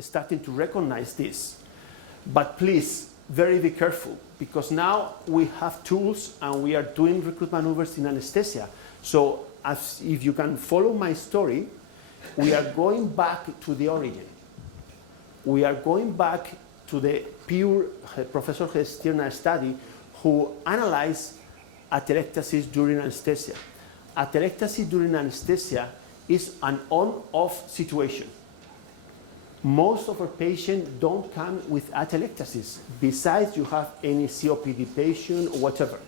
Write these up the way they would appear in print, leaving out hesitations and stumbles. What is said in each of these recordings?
starting to recognize this. But please, be careful, because now we have tools and we are doing recruitment maneuvers in anesthesia. So if you can follow my story, we are going back to the origin. We are going back to the pure Professor Stirner study who analyzed atelectasis during anesthesia. Atelectasis during anesthesia is an on-off situation. Most of our patients don't come with atelectasis, besides you have any COPD patient or whatever.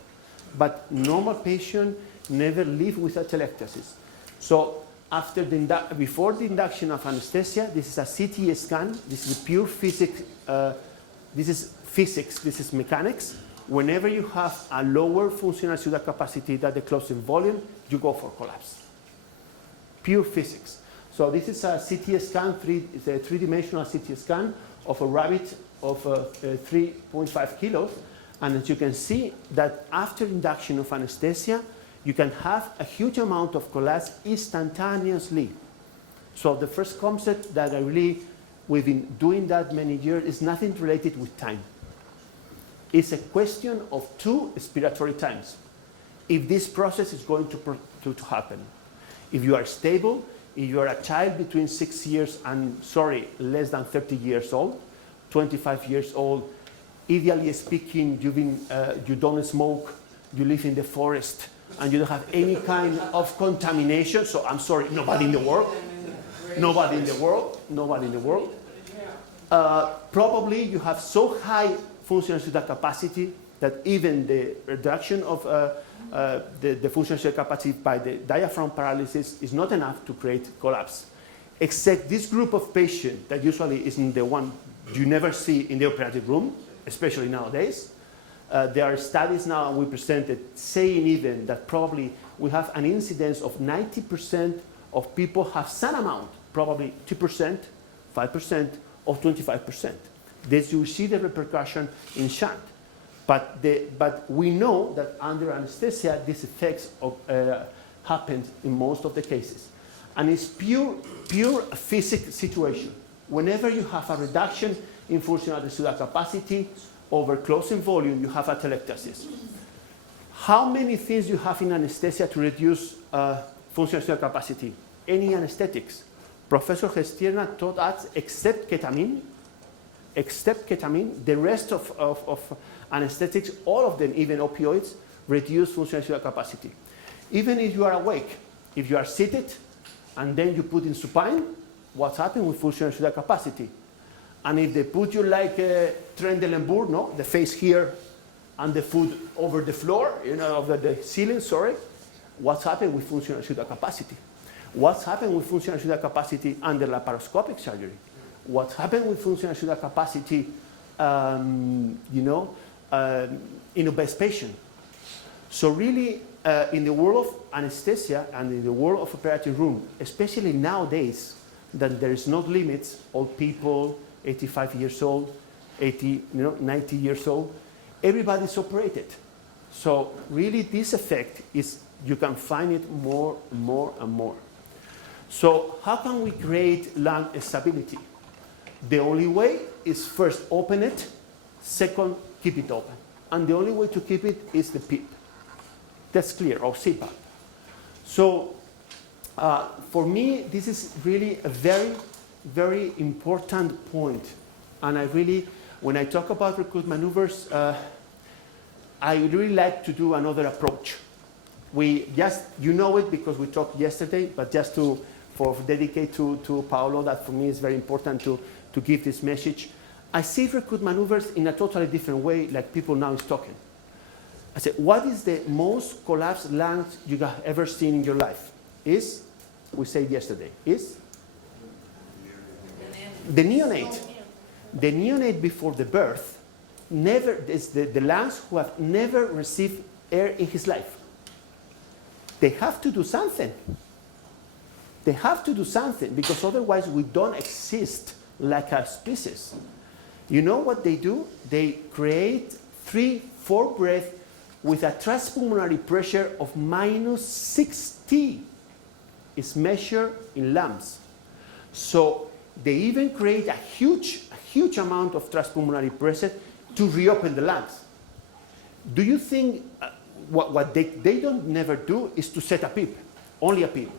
But normal patients never live with atelectasis. So before the induction of anesthesia, this is a CT scan, this is pure physics, this is mechanics. Whenever you have a lower functional suicidal capacity than the closing volume, you go for collapse. Pure physics. So this is a CT scan, it's a three-dimensional CT scan of a rabbit of 3.5 kilos. And as you can see that after induction of anesthesia, you can have a huge amount of collapse instantaneously. So the first concept that we've been doing that many years is nothing related with time. It's a question of 2 expiratory times. If this process is going to happen. If you are stable, if you are a child between 6 years and, less than 30 years old, 25 years old, ideally speaking, you don't smoke, you live in the forest, and you don't have any kind of contamination. So I'm sorry, nobody in the world. Probably you have so high functional suicidal capacity that even the reduction of the functional suicidal capacity by the diaphragm paralysis is not enough to create collapse. Except this group of patients that usually isn't the one you never see in the operating room, especially nowadays. There are studies now, and we presented, saying even that probably we have an incidence of 90% of people have some amount, probably 2%, 5%, or 25%. This you see the repercussion in shunt. But we know that under anesthesia, these effects happen in most of the cases. And it's pure physics situation. Whenever you have a reduction in functional residual capacity over closing volume, you have atelectasis. How many things you have in anesthesia to reduce functional residual capacity? Any anesthetics. Professor Stirner taught us, except ketamine, the rest of anesthetics, all of them, even opioids, reduce functional residual capacity. Even if you are awake, if you are seated and then you put in supine, what's happening with functional residual capacity? And if they put you like Trendelenburg, no, the face here and the foot over the floor, over the ceiling, what's happening with functional residual capacity? What's happening with functional residual capacity under laparoscopic surgery? What's happening with functional residual capacity, in obese patient? So really, in the world of anesthesia and in the world of operating room, especially nowadays, that there is no limits, old people, 85 years old, 90 years old, everybody's operated. So really this effect is, you can find it more and more. So how can we create lung stability? The only way is first open it, second keep it open. And the only way to keep it is the PIP. That's clear, or CPAP. So for me, this is really a very important point. And when I talk about recruitment maneuvers, I really like to do another approach. You know it because we talked yesterday, but just for dedicate to Paolo, that for me is very important to give this message. I see recruitment maneuvers in a totally different way, like people now is talking. I said, what is the most collapsed lungs you have ever seen in your life? We said yesterday, the neonate. The neonate before the birth is the lungs who have never received air in his life. They have to do something. Because otherwise we don't exist like a species. You know what they do? They create 3-4 breaths with a transpulmonary pressure of -60. It's measured in lumps. So They even create a huge amount of transpulmonary pressure to reopen the lungs. Do you think what they don't never do is to set a PEEP, only a PEEP?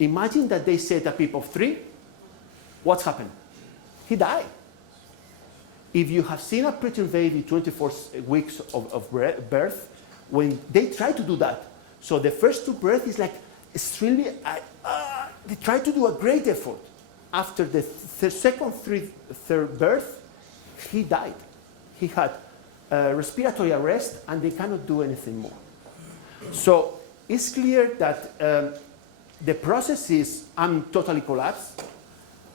Imagine that they set a PEEP of 3. What's happened? He died. If you have seen a preterm baby 24 weeks of birth, when they try to do that, so the first 2 breaths is like extremely, they try to do a great effort. After the third birth, he died. He had respiratory arrest, and they cannot do anything more. So it's clear that the process is, I'm totally collapsed.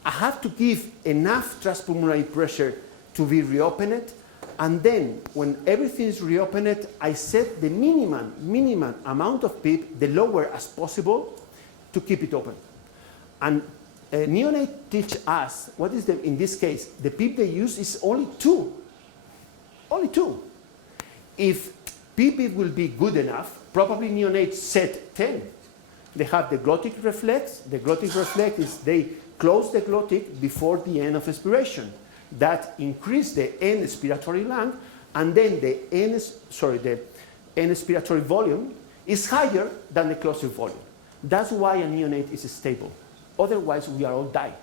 I have to give enough transpulmonary pressure to be reopened, and then when everything is reopened, I set the minimum amount of PEEP, the lower as possible, to keep it open. And neonate teach us, what is in this case, the PEEP they use is only 2. Only 2. If PEEP will be good enough, probably neonates set 10. They have the glottic reflex. The glottic reflex is they close the glottic before the end of expiration. That increase the end expiratory lung, and then the end expiratory volume is higher than the closing volume. That's why a neonate is stable. Otherwise, we are all die.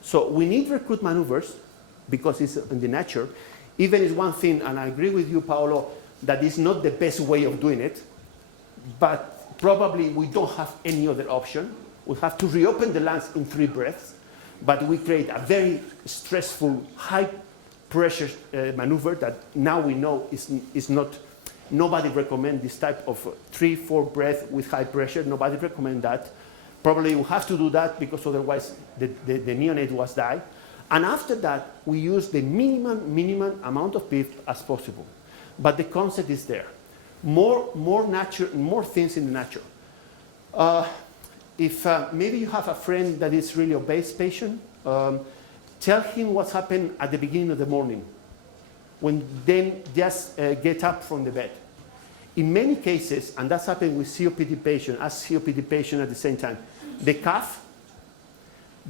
So we need recruit maneuvers because it's in the nature. Even is one thing, and I agree with you, Paolo, that is not the best way of doing it, but probably we don't have any other option. We have to reopen the lungs in 3 breaths, but we create a very stressful, high pressure maneuver that now we know is not, nobody recommends this type of 3-4 breath with high pressure. Nobody recommends that. Probably we have to do that because otherwise the neonate was die. And after that, we use the minimum amount of PEEP as possible. But the concept is there. More things in the nature. If maybe you have a friend that is really obese patient, tell him what's happened at the beginning of the morning, when then just get up from the bed. In many cases, and that's happened with COPD patient, as COPD patient at the same time, they cough,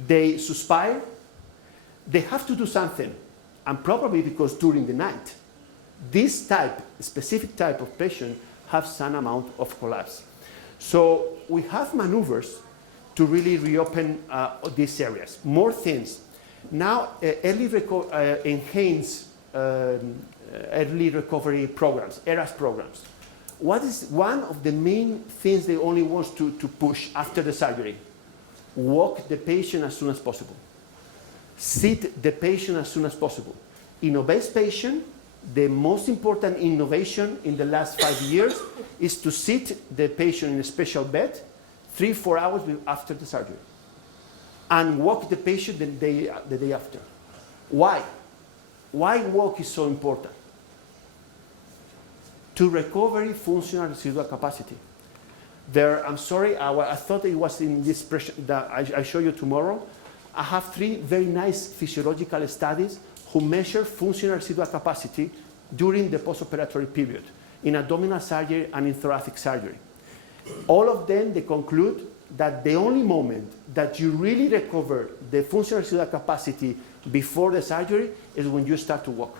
they suspire, they have to do something, and probably because during the night, this specific type of patient have some amount of collapse. So we have maneuvers to really reopen these areas. More things. Now, enhanced early recovery programs, ERAS programs. What is one of the main things they only want to push after the surgery? Walk the patient as soon as possible. Sit the patient as soon as possible. In obese patient, the most important innovation in the last 5 years is to sit the patient in a special bed 3-4 hours after the surgery and walk the patient the day after. Why? Why walk is so important? To recover functional residual capacity. I'm sorry, I thought it was in this that I show you tomorrow. I have 3 very nice physiological studies who measure functional residual capacity during the postoperatory period in abdominal surgery and in thoracic surgery. All of them, they conclude that the only moment that you really recover the functional residual capacity before the surgery is when you start to walk.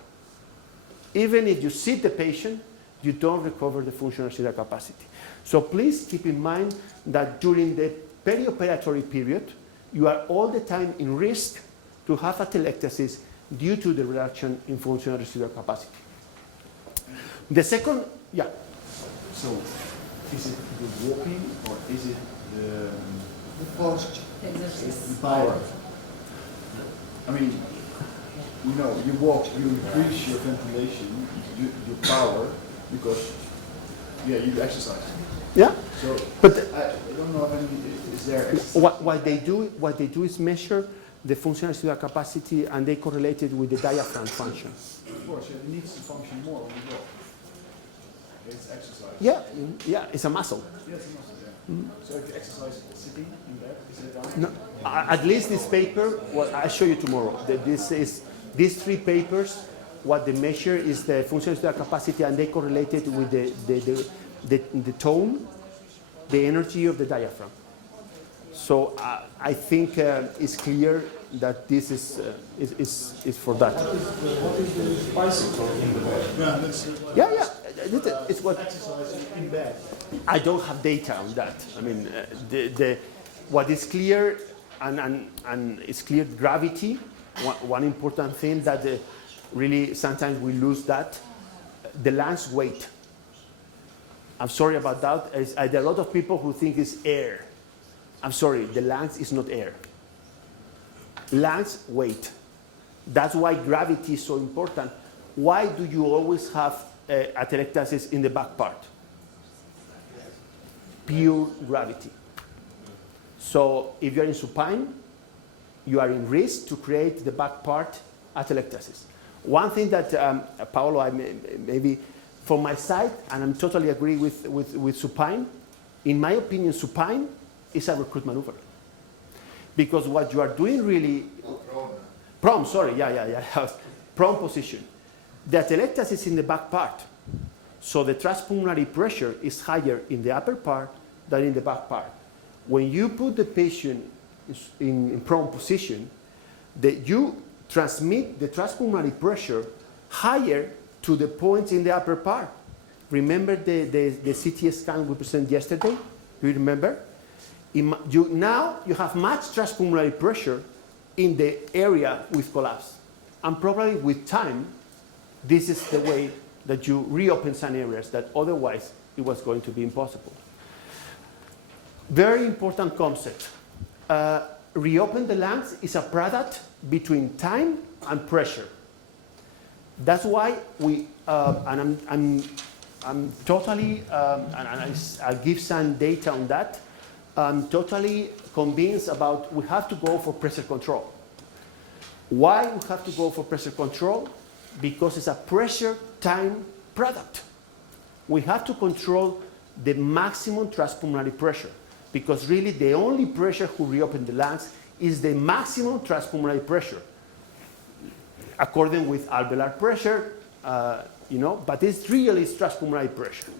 Even if you sit the patient, you don't recover the functional residual capacity. So please keep in mind that during the perioperatory period, you are all the time in risk to have atelectasis due to the reduction in functional residual capacity. The second, yeah. So, is it the walking or is it the posture? The power? I mean, you know, you walk, you increase your ventilation, your power, because, yeah, you exercise. Yeah. So, but I don't know if any, is there exercise? What they do is measure the functional residual capacity, and they correlate it with the diaphragm function. Of course, it needs to function more when you walk. It's exercise. Yeah, it's a muscle. Yeah, it's a muscle, yeah. Mm-hmm. So if you exercise sitting in bed, is it down? No, at least this paper, well, I'll show you tomorrow. These 3 papers, what they measure is the functional residual capacity, and they correlate it with the tone, the energy of the diaphragm. So I think it's clear that this is for that. What is the bicycle in the bed? Yeah, that's It's what exercise in bed. I don't have data on that. I mean, what is clear and it's clear gravity. One important thing that really sometimes we lose that, the lungs weight. I'm sorry about that. There are a lot of people who think it's air. I'm sorry, the lungs is not air. Lungs weight. That's why gravity is so important. Why do you always have atelectasis in the back part? Pure gravity. So if you're in supine, you are in risk to create the back part atelectasis. One thing that, Paolo, maybe from my side, and I'm totally agree with supine, in my opinion, supine is a recruit maneuver. Because what you are doing really, prone, sorry, prone position. The atelectasis is in the back part. So the transpulmonary pressure is higher in the upper part than in the back part. When you put the patient in prone position, you transmit the transpulmonary pressure higher to the points in the upper part. Remember the CT scan we presented yesterday? Do you remember? Now you have much transpulmonary pressure in the area with collapse. And probably with time, this is the way that you reopen some areas that otherwise it was going to be impossible. Very important concept. Reopen the lungs is a product between time and pressure. That's why we, and I'm totally, and I'll give some data on that. I'm totally convinced about we have to go for pressure control. Why we have to go for pressure control? Because it's a pressure time product. We have to control the maximum transpulmonary pressure, because really the only pressure who reopen the lungs is the maximum transpulmonary pressure, according with alveolar pressure, but it's really transpulmonary pressure.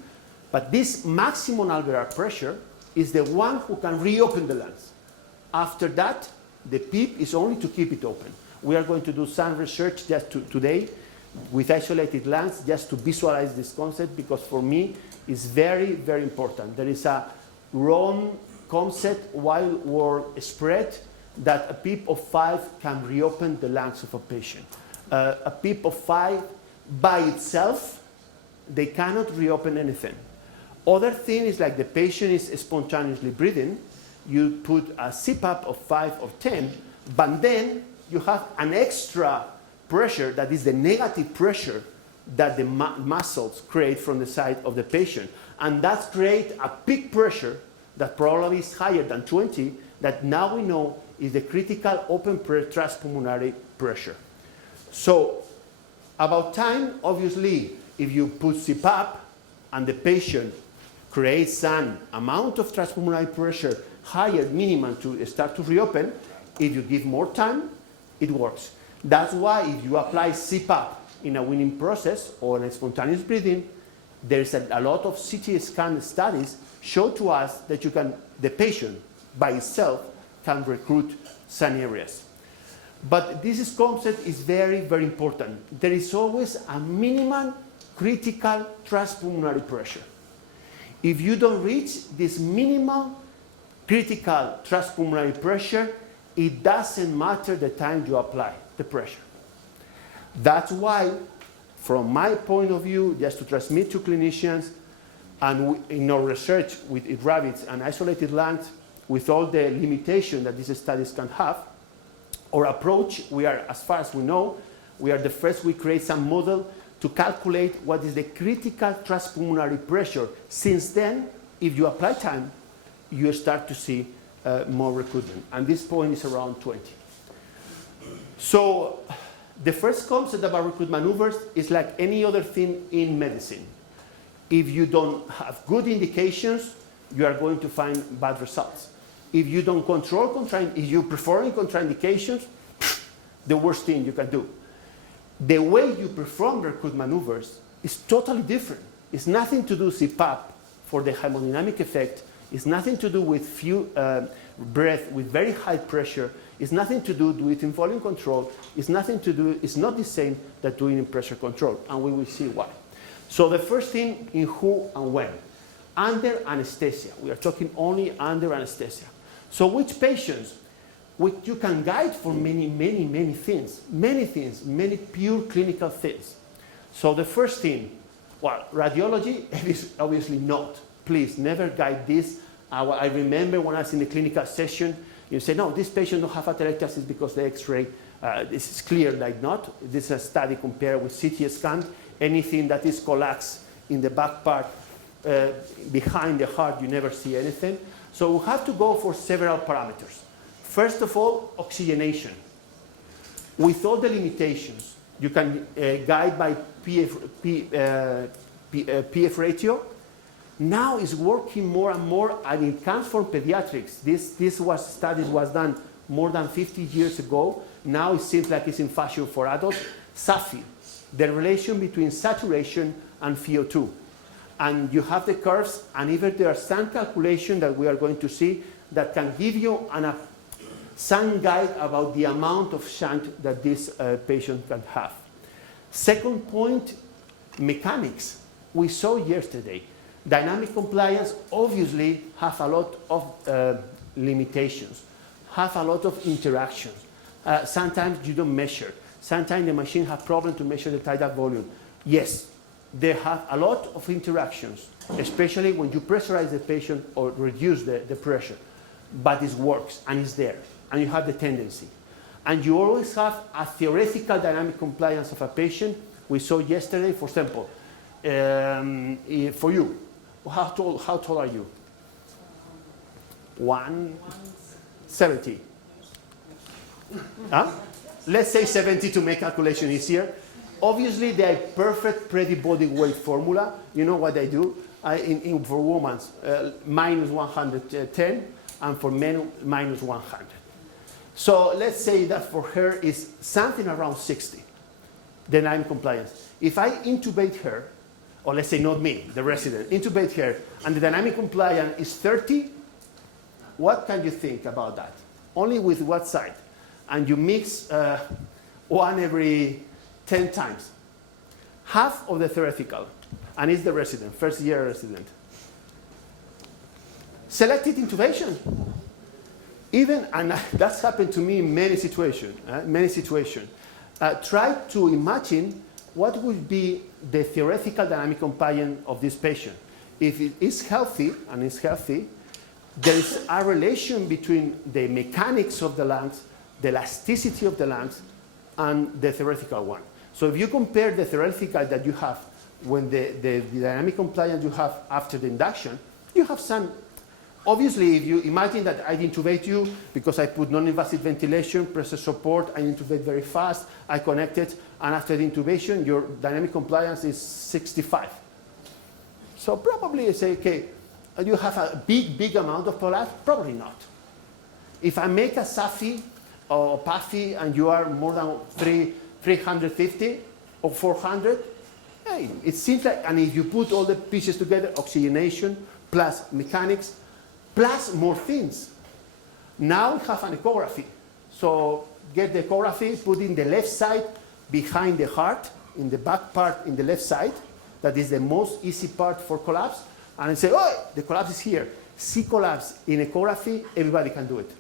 But this maximum alveolar pressure is the one who can reopen the lungs. After that, the PEEP is only to keep it open. We are going to do some research just today with isolated lungs just to visualize this concept, because for me it's very, very important. There is a wrong concept while we're spread that a PEEP of 5 can reopen the lungs of a patient. A PEEP of 5 by itself, they cannot reopen anything. Other thing is like the patient is spontaneously breathing, you put a CPAP of 5 or 10, but then you have an extra pressure that is the negative pressure that the muscles create from the side of the patient. And that creates a peak pressure that probably is higher than 20, that now we know is the critical open transpulmonary pressure. So about time, obviously, if you put CPAP and the patient creates an amount of transpulmonary pressure higher minimum to start to reopen, if you give more time, it works. That's why if you apply CPAP in a weaning process or in a spontaneous breathing, there's a lot of CT scan studies show to us that the patient by itself can recruit some areas. But this concept is very, very important. There is always a minimum critical transpulmonary pressure. If you don't reach this minimal critical transpulmonary pressure, it doesn't matter the time you apply the pressure. That's why, from my point of view, just to transmit to clinicians, and in our research with rabbits and isolated lungs, with all the limitation that these studies can have, our approach, we are, as far as we know, we are the first, we create some model to calculate what is the critical transpulmonary pressure. Since then, if you apply time, you start to see more recruitment. And this point is around 20. So the first concept about recruit maneuvers is like any other thing in medicine. If you don't have good indications, you are going to find bad results. If you don't control if you perform contraindications, the worst thing you can do. The way you perform recruit maneuvers is totally different. It's nothing to do with CPAP for the hemodynamic effect. It's nothing to do with few breath with very high pressure. It's nothing to do with in volume control. It's nothing to do, it's not the same that doing in pressure control, and we will see why. So the first thing in who and when. Under anesthesia. We are talking only under anesthesia. So which patients, which you can guide for many things, many pure clinical things. So the first thing, well, radiology, it is obviously not. Please never guide this. I remember when I was in the clinical session, you say, no, this patient don't have atelectasis because the X-ray, this is clear like not. This is a study compared with CT scan. Anything that is collapsed in the back part behind the heart, you never see anything. So we have to go for several parameters. First of all, oxygenation. With all the limitations, you can guide by PF ratio. Now it's working more and more, and it comes from pediatrics. This study was done more than 50 years ago. Now it seems like it's in fashion for adults. SAFI, the relation between saturation and VO2. And you have the curves, and even there are some calculations that we are going to see that can give you some guide about the amount of shunt that this patient can have. Second point, mechanics. We saw yesterday. Dynamic compliance obviously have a lot of limitations, have a lot of interactions. Sometimes you don't measure. Sometimes the machine has problems to measure the tidal volume. Yes, they have a lot of interactions, especially when you pressurize the patient or reduce the pressure. But it works, and it's there, and you have the tendency. And you always have a theoretical dynamic compliance of a patient. We saw yesterday, for example, for you, how tall are you? 170. Huh? Let's say 70 to make calculation easier. Obviously, they are perfect pretty body weight formula. You know what I do? For women, minus 110, and for men, minus 100. So let's say that for her is something around 60, dynamic compliance. If I intubate her, or let's say not me, the resident, intubate her, and the dynamic compliance is 30, what can you think about that? Only with what side? And you mix one every 10 times. Half of the theoretical, and it's the resident, first year resident. Selected intubation. Even, and that's happened to me in many situations, try to imagine what would be the theoretical dynamic compliance of this patient. If it is healthy, and it's healthy, there is a relation between the mechanics of the lungs, the elasticity of the lungs, and the theoretical one. So if you compare the theoretical that you have when the dynamic compliance you have after the induction, you have some. Obviously, if you imagine that I intubate you because I put non-invasive ventilation, pressure support, I intubate very fast, I connect it, and after the intubation, your dynamic compliance is 65. So probably you say, okay, you have a big amount of prolapse? Probably not. If I make a SAFI or PAFI and you are more than 350 or 400, hey, it seems like, and if you put all the pieces together, oxygenation plus mechanics, plus more things. Now we have an echography. So get the echography, put in the left side behind the heart, in the back part in the left side. That is the most easy part for collapse. And I say, oh, the collapse is here. See collapse in ecography, everybody can do it.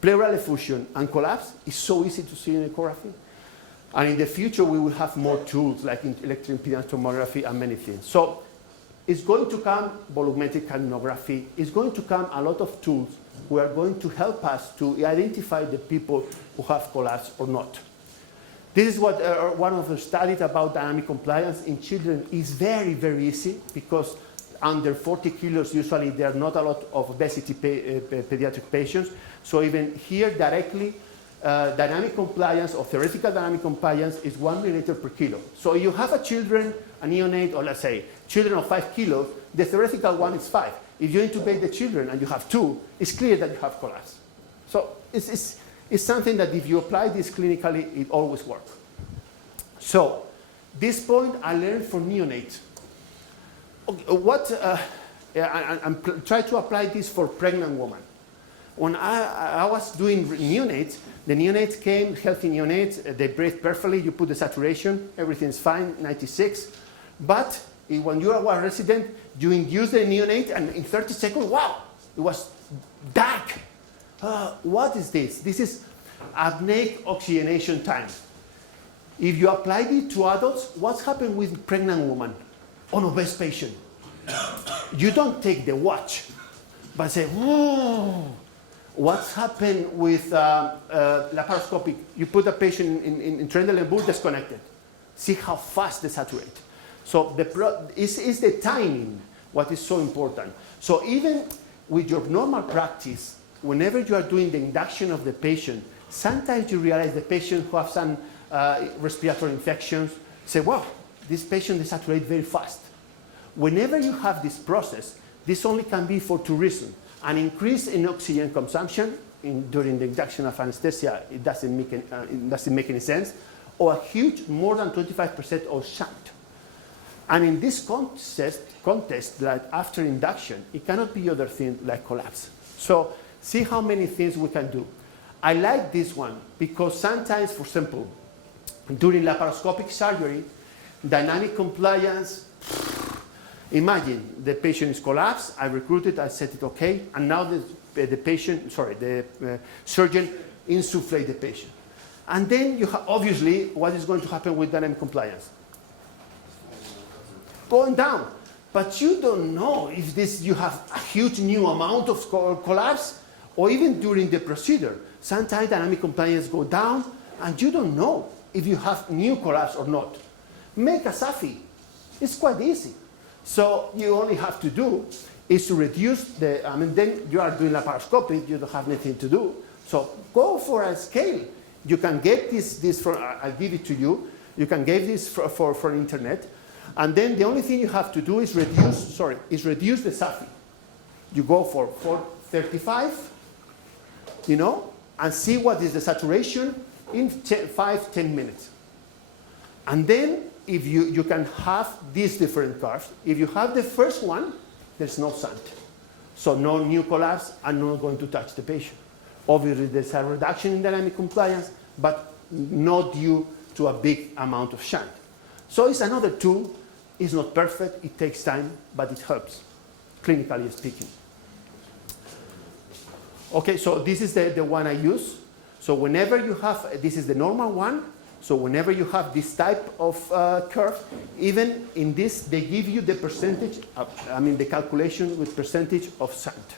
Pleural effusion and collapse is so easy to see in ecography. And in the future, we will have more tools like electroimpedance tomography and many things. So it's going to come volumetric capnography. It's going to come a lot of tools who are going to help us to identify the people who have collapse or not. This is what one of the studies about dynamic compliance in children is very easy because under 40 kilos, usually there are not a lot of obesity pediatric patients. So even here directly, dynamic compliance or theoretical dynamic compliance is 1 milliliter per kilo. So if you have a children, a neonate, or let's say children of 5 kilos, the theoretical one is 5. If you intubate the children and you have 2, it's clear that you have collapse. So it's something that if you apply this clinically, it always works. So this point I learned from neonates. Okay, what try to apply this for pregnant women. When I was doing neonates, the neonates came, healthy neonates, they breathe perfectly, you put the saturation, everything's fine, 96. But when you are a resident, you induce the neonate, and in 30 seconds, wow, it was dark. What is this? This is apneic oxygenation time. If you apply it to adults, what's happened with pregnant women on obese patient? You don't take the watch, but say, whoa. What's happened with laparoscopic? You put a patient in Trendelenburg disconnected. See how fast they saturate. So is the timing what is so important. So even with your normal practice, whenever you are doing the induction of the patient, sometimes you realize the patient who have some respiratory infections, say, wow, this patient they saturate very fast. Whenever you have this process, this only can be for two reasons. An increase in oxygen consumption during the induction of anesthesia, it doesn't make any sense, or a huge, more than 25% of shunt. And in this context, like after induction, it cannot be other thing like collapse. So see how many things we can do. I like this one because sometimes, for example, during laparoscopic surgery, dynamic compliance, imagine the patient is collapsed, I recruited, I set it okay, and now the surgeon insufflate the patient. And then you obviously, what is going to happen with dynamic compliance? Going down. But you don't know if you have a huge new amount of collapse, or even during the procedure. Sometimes dynamic compliance go down, and you don't know if you have new collapse or not. Make a SAFI. It's quite easy. So you only have to do is to reduce then you are doing laparoscopic, you don't have anything to do. So go for a scale. You can get this from, I'll give it to you. You can get this for internet. And then the only thing you have to do is reduce the SAFI. You go for 435, and see what is the saturation in 5-10 minutes. And then if you can have these different curves. If you have the first one, there's no shunt. So no new collapse and not going to touch the patient. Obviously, there's a reduction in dynamic compliance, but not due to a big amount of shunt. So it's another tool. It's not perfect. It takes time, but it helps, clinically speaking. Okay, so this is the one I use. So whenever you have, this is the normal one. So whenever you have this type of curve, even in this, they give you the percentage, the calculation with percentage of shunt.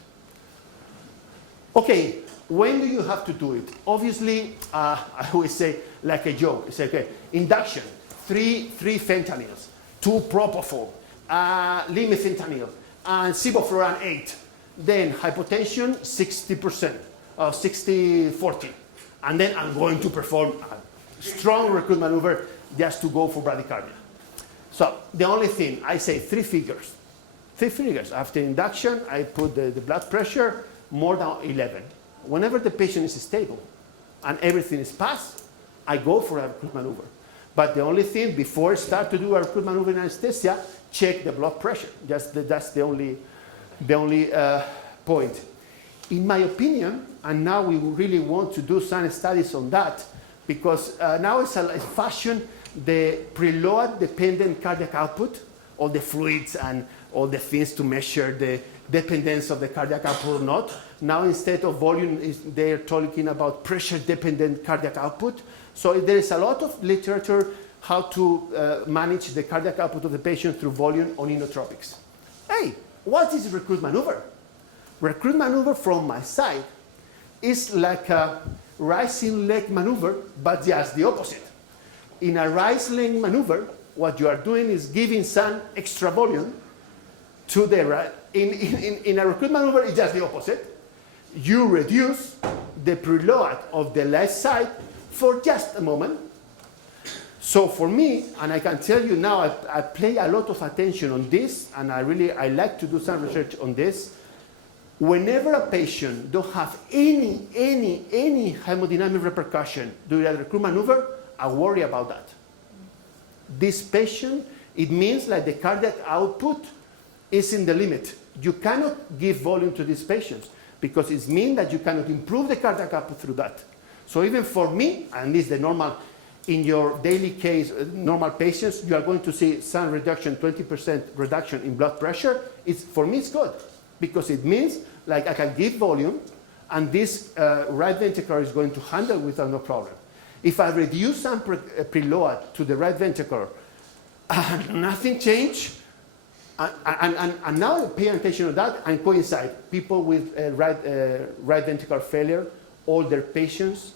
Okay, when do you have to do it? Obviously, I always say, like a joke, it's okay, induction, 3 fentanyls, 2 propofol, limifentanil, and sevoflurane 8. Then hypotension, 60%, 60-40. And then I'm going to perform strong recruitment maneuver just to go for bradycardia. So the only thing, I say 3 figures. 3 figures. After induction, I put the blood pressure more than 11. Whenever the patient is stable and everything is passed, I go for a recruitment maneuver. But the only thing, before I start to do a recruitment maneuver in anesthesia, check the blood pressure. That's the only point. In my opinion, and now we really want to do some studies on that, because now it's a fashion, the preload dependent cardiac output, all the fluids and all the things to measure the dependence of the cardiac output or not. Now instead of volume, they're talking about pressure dependent cardiac output. So there is a lot of literature how to manage the cardiac output of the patient through volume on inotropics. Hey, what is recruit maneuver? Recruit maneuver from my side is like a rising leg maneuver, but just the opposite. In a rising leg maneuver, what you are doing is giving some extra volume to the right. In a recruit maneuver, it's just the opposite. You reduce the preload of the left side for just a moment. So for me, and I can tell you now, I pay a lot of attention on this, and I like to do some research on this. Whenever a patient don't have any hemodynamic repercussion during a recruit maneuver, I worry about that. This patient, it means like the cardiac output is in the limit. you cannot give volume to these patients because it means that you cannot improve the cardiac output through that. So even for me, and this is the normal, in your daily case, normal patients, you are going to see some reduction, 20% reduction in blood pressure. For me, it's good because it means like I can give volume and this right ventricle is going to handle without no problem. If I reduce some preload to the right ventricle, nothing changed, and now pay attention to that and coincide. People with right ventricle failure, older patients,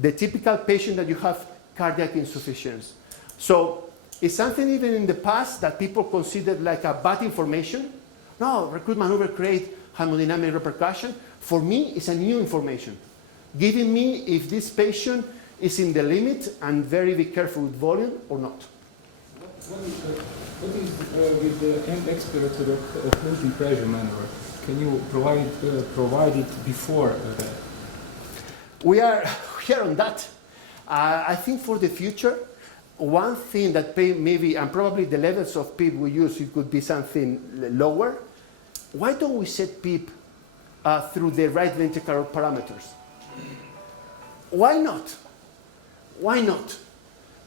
the typical patient that you have cardiac insufficiency. So it's something even in the past that people considered like a bad information. No, recruitment maneuver create hemodynamic repercussion. For me, it's a new information, giving me if this patient is in the limit and very be careful with volume or not. What is with the end expiratory occluding pressure maneuver? Can you provide it before that? We are here on that. I think for the future, one thing that maybe, and probably the levels of PEEP we use, it could be something lower. Why don't we set PEEP through the right ventricular parameters? Why not? Why not?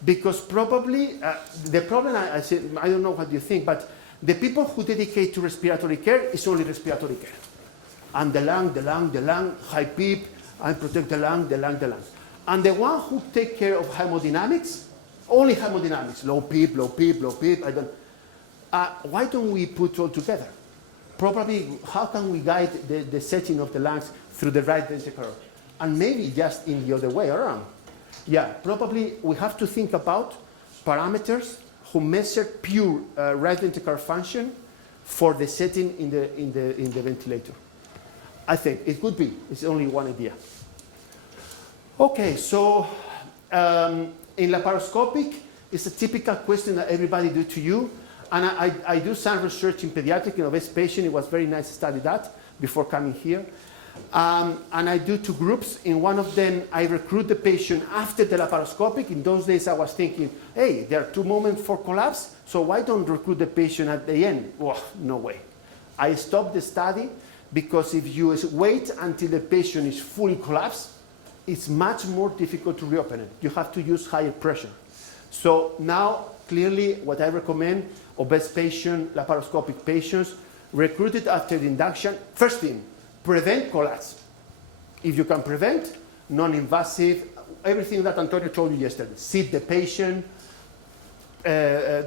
Because probably, the problem, I don't know what you think, but the people who dedicate to respiratory care is only respiratory care. And the lung, high PEEP, and protect the lung. And the one who take care of hemodynamics, only hemodynamics, low PEEP, why don't we put all together? Probably, how can we guide the setting of the lungs through the right ventricle? And maybe just in the other way around. Yeah, probably we have to think about parameters who measure pure right ventricular function for the setting in the ventilator. I think it could be. It's only one idea. Okay, so in laparoscopic, it's a typical question that everybody do to you. And I do some research in pediatric, obese patient. It was very nice to study that before coming here. And I do two groups. In one of them, I recruit the patient after the laparoscopic. In those days, I was thinking, hey, there are 2 moments for collapse, so why don't recruit the patient at the end? Well, no way. I stopped the study because if you wait until the patient is fully collapsed, it's much more difficult to reopen it. You have to use higher pressure. So now, clearly, what I recommend, obese patient, laparoscopic patients, recruited after the induction. First thing, prevent collapse. If you can prevent, non-invasive, everything that Antonio told you yesterday. Seat the patient,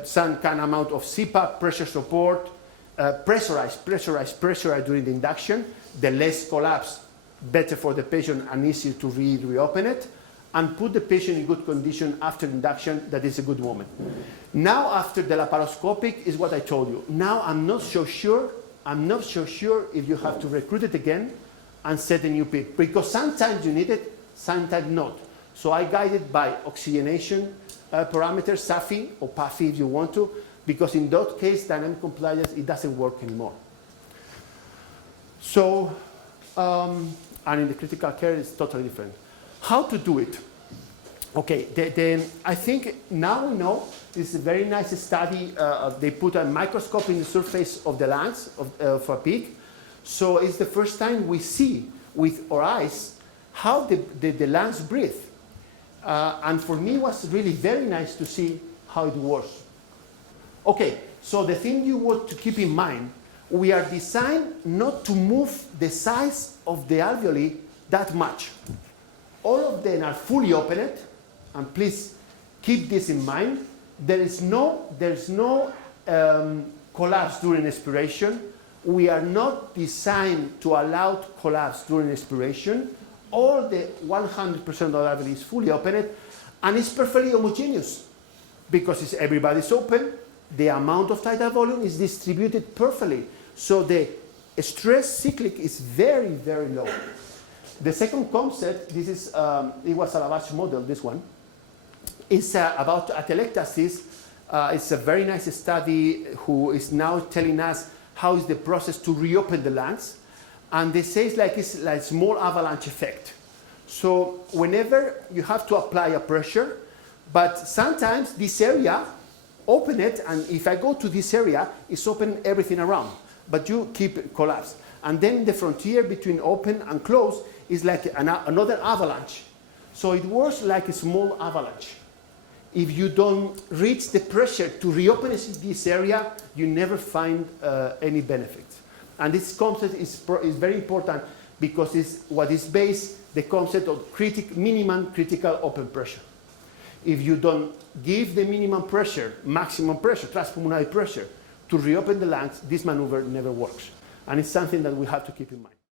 some kind of amount of CPAP, pressure support, pressurize during the induction. The less collapse, better for the patient and easier to reopen it. And put the patient in good condition after induction. That is a good moment. Now after the laparoscopic is what I told you. Now I'm not so sure if you have to recruit it again and set a new PEEP. Because sometimes you need it, sometimes not. So I guide it by oxygenation parameters, SAFI or PAFI if you want to, because in that case, dynamic compliance, it doesn't work anymore. So, and in the critical care, it's totally different. How to do it? Okay, I think now we know this is a very nice study. They put a microscope in the surface of the lungs of a pig. So it's the first time we see with our eyes how the lungs breathe. And for me, it was really very nice to see how it works. Okay, so the thing you want to keep in mind, we are designed not to move the size of the alveoli that much. All of them are fully opened, and please keep this in mind. There's no collapse during expiration. We are not designed to allow collapse during expiration. All the 100% of the alveoli is fully opened, and it's perfectly homogeneous because everybody's open. The amount of tidal volume is distributed perfectly, so the stress cyclic is very, very low. The second concept, this is, it was a lavage model, this one, is about atelectasis. It's a very nice study who is now telling us how is the process to reopen the lungs. And they say it's like small avalanche effect. So whenever you have to apply a pressure, but sometimes this area, open it, and if I go to this area, it's open everything around. but you keep it collapsed. And then the frontier between open and closed is like another avalanche. So it works like a small avalanche. If you don't reach the pressure to reopen this area, you never find any benefit. And this concept is very important because it's what is based the concept of minimum critical open pressure. If you don't give the minimum pressure, maximum pressure, transpulmonary pressure, to reopen the lungs, this maneuver never works. And it's something that we have to keep in mind.